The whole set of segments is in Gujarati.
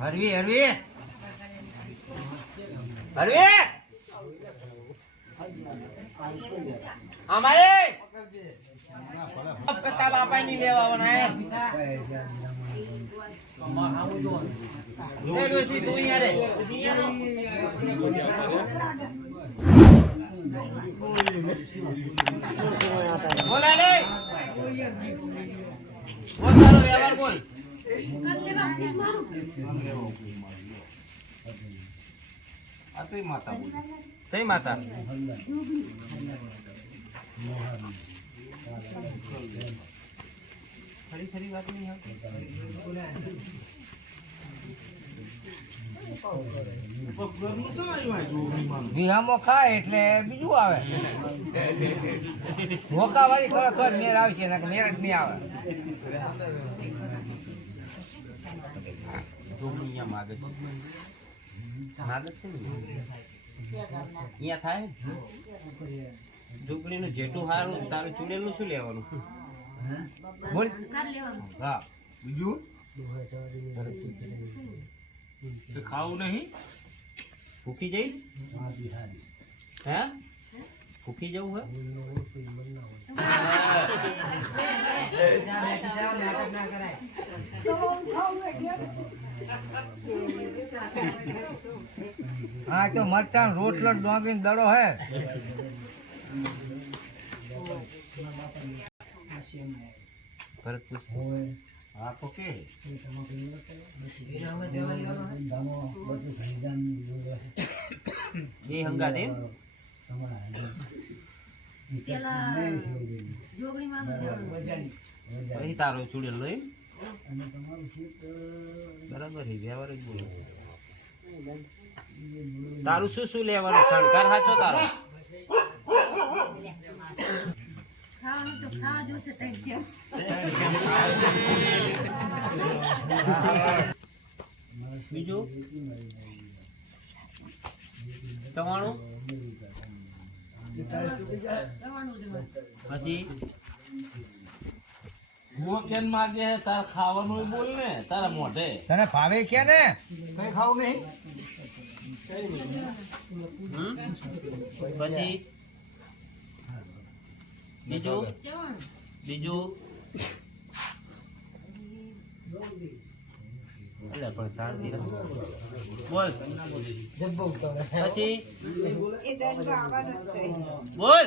હરવી હરવી. હરવી. અમારે કતા બાપા ની લેવા આવવાના એમ એ ડોશી તું અહીંયા રે. બોલ લે બોલ તારો વ્યવહાર બોલ. જય માતા ખરી ખરી ખાય એટલે બીજું આવે મોકા વાળી કરો તો મેર આવશે મેર જ નહીં આવે અહીંયા માગે. માગે છે ને? અહીંયા થાય? ઝૂંપડીનું જેટલું સારું તારું ચૂડેલું શું લેવાનું? બોલ. હા. બીજું? ખાવું નહીં? ફૂકી જઈશ? હે? ફૂકી જવું હે? હા તો મરચાં રોટલો ડોંગીને દડો હે. હા તો કે એ તારો ચૂડેલો એમ બરાબર છે વ્યવહાર જ બોલો. તારું શું શું લેવાનું શણગાર સાચો તારો? બીજું? તમારું? પછી હું કેમ માગે? તાર ખાવાનું બોલ ને. તારા મોઢે. તને ભાવે કે ને? કઈ ખાવું નહીં? પછી? બીજું? બીજું. બોલ. પછી? બોલ.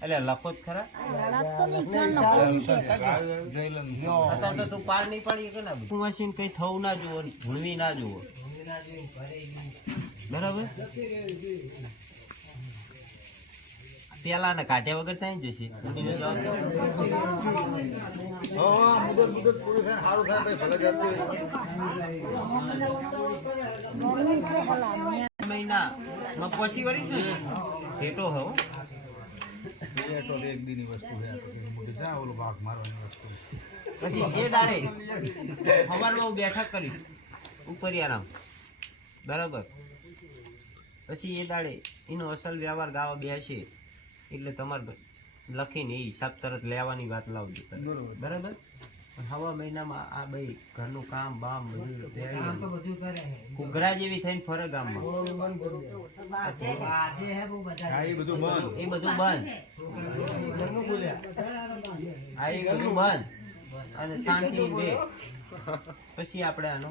એટલે લખો જ ખરા તો તું પાર નહીં પાડી કે ના મશીન કઈ થવું ના જુઓ ભૂલવી ના જુઓ બરાબર પેલા ને કાઢ્યા વગર થઈ જશે મુદત મુદત પૂરી થાય સારું થાય ભલે મહિના પછી હું બેઠક કરીશ ઉપરિયારામ બરાબર પછી એ દાડે, એનો અસલ વ્યવહાર ગાવા બેસે, એટલે તમારે લખીને એ હિસાબ તરત લેવાની વાત લાવજો બરાબર? પણ હવા મહિનામાં આ ભાઈ ઘરનું કામ બામ બધું જેવી થઈને ફરે ગામમાં. એ બધું બંધ એ બધું બંધ આ એ બધું બંધ અને શાંતિ પછી આપણે આનો